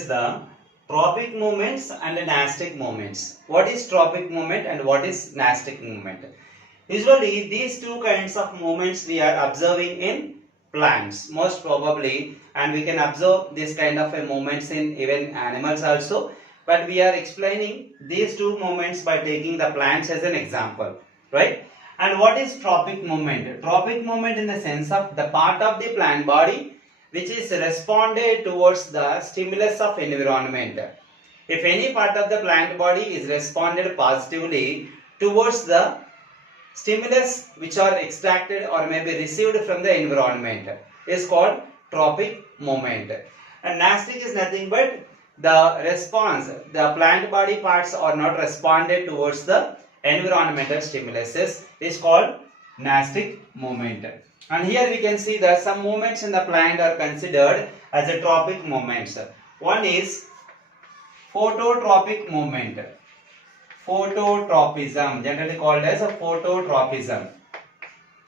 discuss the tropic movements and the nastic movements. What is tropic movement and what is nastic movement? Usually these two kinds of movements we are observing in plants most probably, and we can observe this kind of a movements in even animals also, but we are explaining these two movements by taking the plants as an example, right? And what is tropic movement? Tropic movement in the sense of the part of the plant body which is responded towards the stimulus of environment. If any part of the plant body is responded positively towards the stimulus which are extracted or may be received from the environment, is called tropic movement. And nastic is nothing but the response, the plant body parts are not responded towards the environmental stimuluses, is called nastic movement. And here we can see that some movements in the plant are considered as a tropic movements. One is phototropic movement. Phototropism, generally called as a phototropism.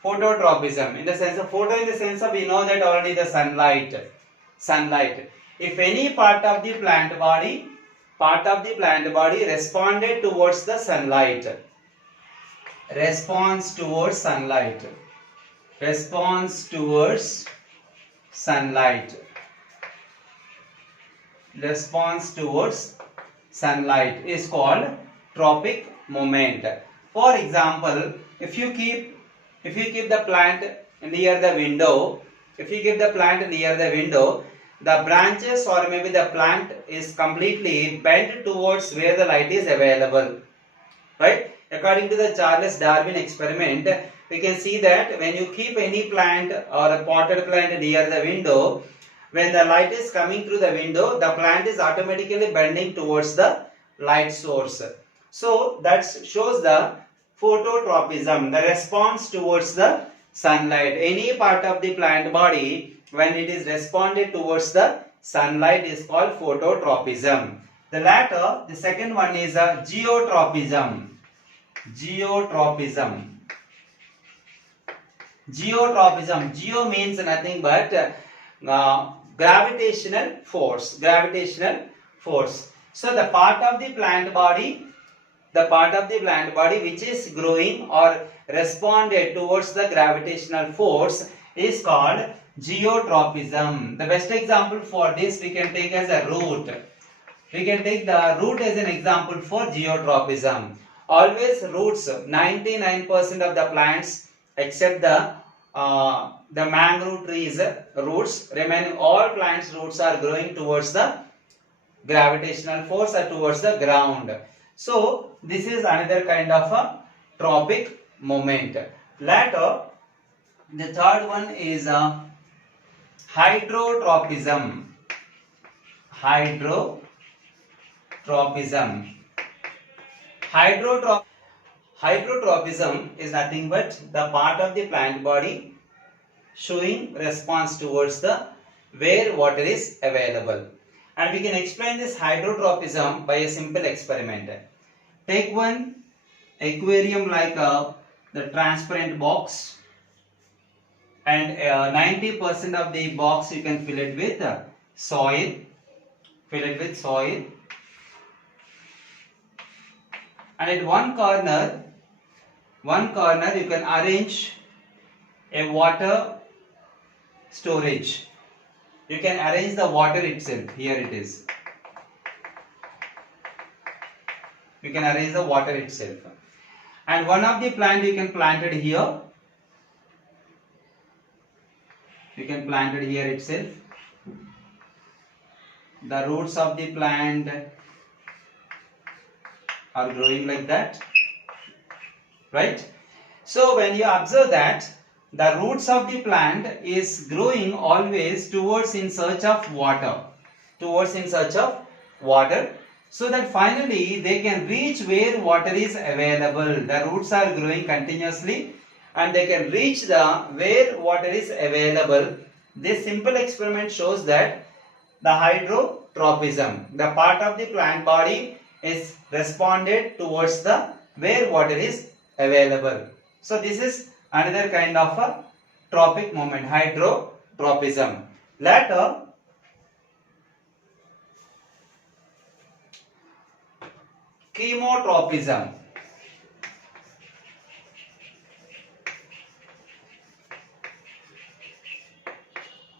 Phototropism in the sense of photo, in the sense of we know that already the sunlight. If any part of the plant body responded towards the sunlight, response towards sunlight is called tropic movement. For example, if you keep the plant near the window, the branches or maybe the plant is completely bent towards where the light is available, right? According to the Charles Darwin experiment, we can see that when you keep any plant or a potted plant near the window, when the light is coming through the window, the plant is automatically bending towards the light source. So that shows the phototropism, the response towards the sunlight. Any part of the plant body, when it is responded towards the sunlight, is called phototropism. The second one is geotropism. Geotropism. Geo means nothing but gravitational force. So the part of the plant body which is growing or responded towards the gravitational force is called geotropism. The best example for this we can take as a root. We can take the root as an example for geotropism. Always roots, 99% of the plants except the mangrove trees roots, remaining all plants roots are growing towards the gravitational force or towards the ground. So this is another kind of a tropic movement. Later, the third one is hydrotropism. Hydrotropism is nothing but the part of the plant body showing response towards the where water is available. And we can explain this hydrotropism by a simple experiment. Take one aquarium like the transparent box, and 90% of the box you can fill it with soil. And at one corner you can arrange a water storage. You can arrange the water itself. Here it is. You can arrange the water itself. And one of the plant you can plant it here. You can plant it here itself. The roots of the plant are growing like that, right? So when you observe that the roots of the plant is growing always towards in search of water, so that finally they can reach where water is available. The roots are growing continuously and they can reach the where water is available. This simple experiment shows that the hydrotropism, the part of the plant body is responded towards the where water is available. So this is another kind of a tropic movement, hydrotropism. Later, chemotropism.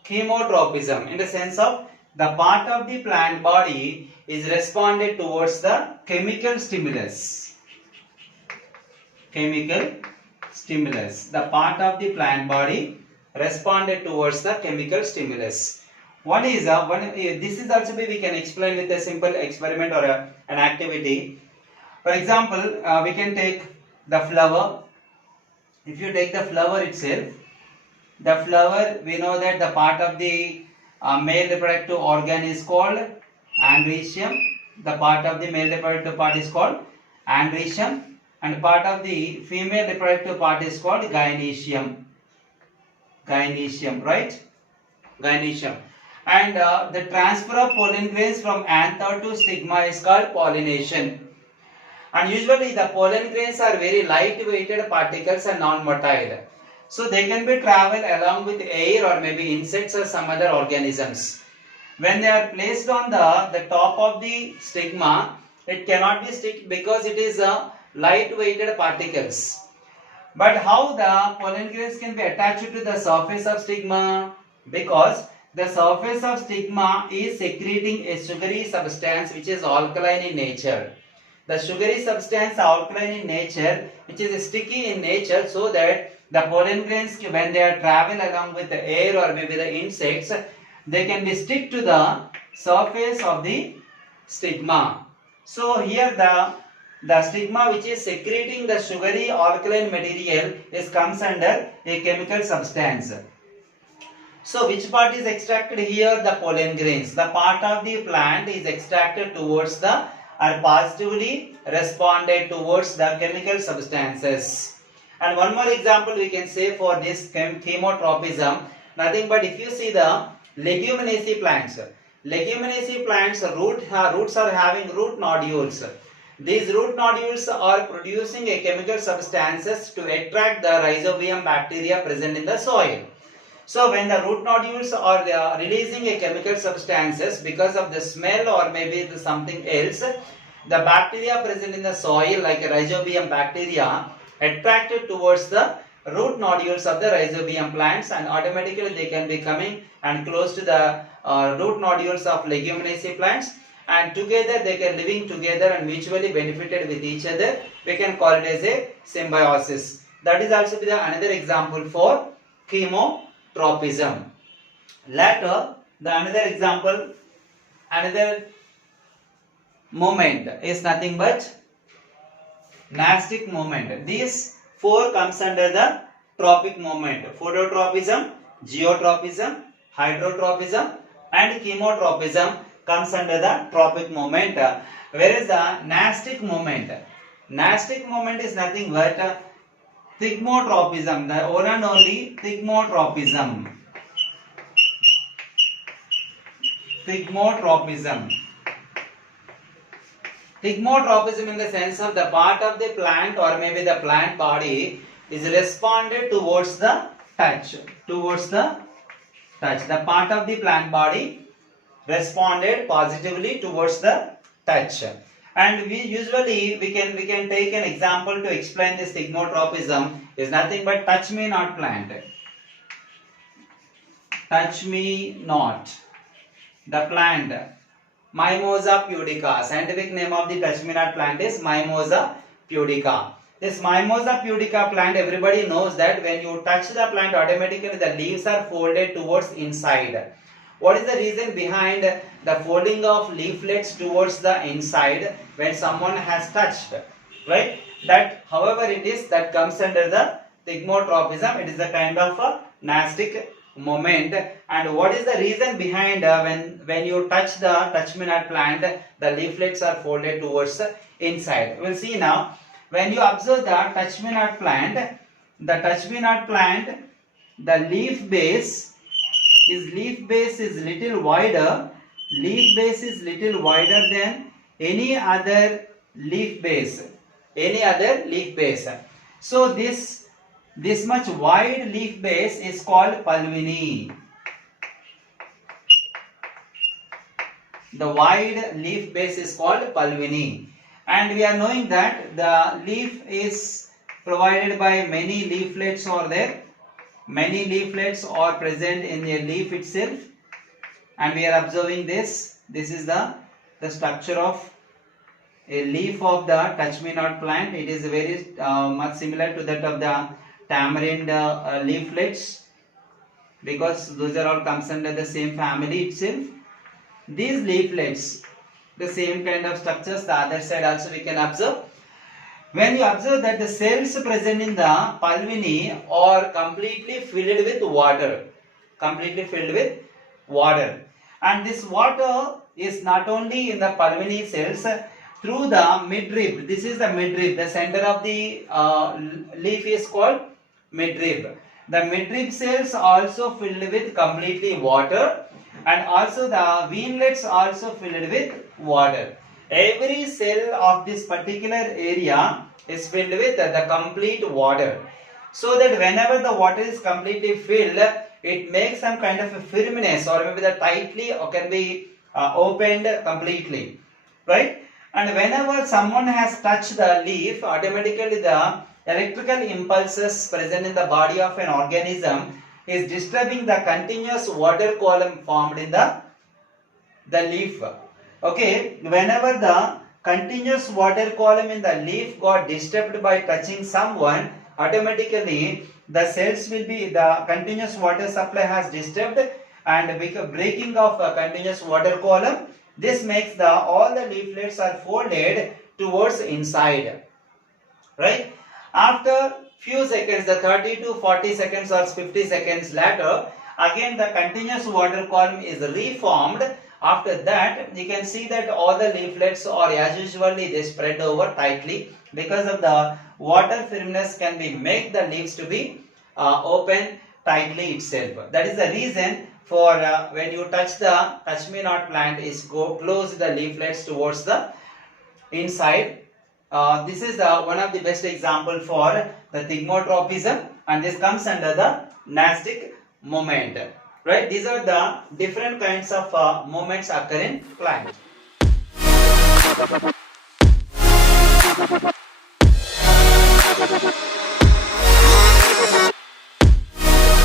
Chemotropism in the sense of the part of the plant body is responded towards the chemical stimulus. Chemical stimulus. The part of the plant body responded towards the chemical stimulus. One is this is also we can explain with a simple experiment or an activity. For example, we can take the flower. If you take the flower itself, the flower, we know that the part of the male reproductive organ is called andrecium. The part of the male reproductive part is called andrecium, and part of the female reproductive part is called gynecium. Gynecium, right? Gynecium. And the transfer of pollen grains from anther to stigma is called pollination. And usually the pollen grains are very light-weighted particles and non-motile. So they can be travel along with air or maybe insects or some other organisms. When they are placed on the top of the stigma, it cannot be stick because it is light-weighted particles. But how the pollen grains can be attached to the surface of stigma? Because the surface of stigma is secreting a sugary substance which is alkaline in nature. The sugary substance alkaline in nature, which is sticky in nature, so that the pollen grains, when they are travel along with the air or maybe the insects, they can be stick to the surface of the stigma. So here the stigma which is secreting the sugary alkaline material comes under a chemical substance. So which part is extracted here? The pollen grains. The part of the plant is extracted towards the or positively responded towards the chemical substances. And one more example we can say for this chemotropism, nothing but if you see the leguminaceae plants. Leguminaceae plants roots are having root nodules. These root nodules are producing a chemical substances to attract the rhizobium bacteria present in the soil. So when the root nodules are releasing a chemical substances because of the smell or maybe something else, the bacteria present in the soil like a rhizobium bacteria attracted towards the root nodules of the rhizobium plants, and automatically they can be coming and close to the root nodules of leguminaceae plants, and together they can living together and mutually benefited with each other. We can call it as a symbiosis. That is also another example for chemotropism. Later, the another example, another moment is nothing but Nastic moment. These four comes under the tropic moment: phototropism, geotropism, hydrotropism, and chemotropism comes under the tropic moment. Whereas the Nastic moment, Nastic moment is nothing but thigmotropism, the one and only thigmotropism. Thigmotropism. Thigmotropism in the sense of the part of the plant or maybe the plant body is responded towards the touch. The part of the plant body responded positively towards the touch. And we usually we can take an example to explain this thigmotropism is nothing but touch me not plant. Touch me not. The plant Mimosa pudica. Scientific name of the touch me not plant is Mimosa pudica. This Mimosa pudica plant, everybody knows that when you touch the plant, automatically the leaves are folded towards inside. What is the reason behind the folding of leaflets towards the inside when someone has touched? Right? That, however it is, that comes under the thigmotropism. It is a kind of a Nastic moment. And what is the reason behind when you touch the touch me not plant, the leaflets are folded towards the inside? We will see now. When you observe the touch me not plant, the leaf base is little wider. Leaf base is little wider than any other leaf base. So this much wide leaf base is called pulvini. The wide leaf base is called pulvini. and we are knowing that the leaf is provided by many leaflets are there. Many leaflets are present in the leaf itself, and we are observing this. This is the structure of a leaf of the touch me not plant. It is very much similar to that of the tamarind leaflets, because those are all comes under the same family itself. These leaflets, the same kind of structures, the other side also we can observe. When you observe that the cells present in the pulvini are completely filled with water, and this water is not only in the pulvini cells, through the midrib. This is the midrib. The center of the leaf is called midrib. The midrib cells also filled with completely water, and also the veinlets also filled with water. Every cell of this particular area is filled with the complete water, so that whenever the water is completely filled, it makes some kind of a firmness, or maybe the tightly or can be opened completely, right? And whenever someone has touched the leaf, automatically the electrical impulses present in the body of an organism is disturbing the continuous water column formed in the leaf. Okay, whenever the continuous water column in the leaf got disturbed by touching someone, automatically the cells will be, the continuous water supply has disturbed, and breaking of a continuous water column, this makes the all the leaflets are folded towards inside, right? After few seconds, the 30 to 40 seconds or 50 seconds later, again the continuous water column is reformed. After that, you can see that all the leaflets are as usually they spread over tightly, because of the water firmness can be make the leaves to be open tightly itself. That is the reason for when you touch the touch me not plant is go close the leaflets towards the inside. This is one of the best example for the thigmotropism, and this comes under the Nastic movement, right? These are the different kinds of movements occur in plant.